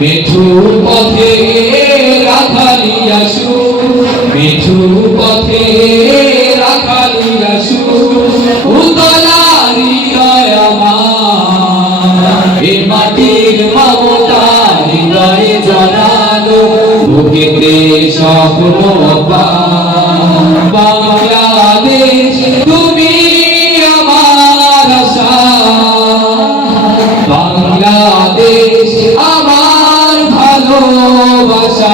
মিঠু পথে রাখালি আসু মিঠু পথে রাখালি আসু উতলা হৃদয় আমার এ মাটির মমতা হৃদয়ে জানালো, বুকেতে স্বপ্ন পান। ভালোবাসা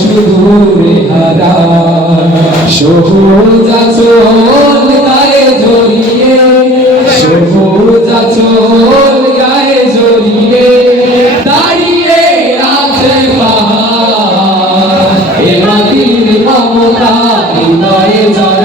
শুধু হারা সবুজ আচল গায়ে জড়িয়ে, সবুজ আচল গায়ে জড়িয়ে, দাঁড়িয়ে আছে পাহাড়। এ মাটির মমতা, হৃদয়ে জড়িয়ে।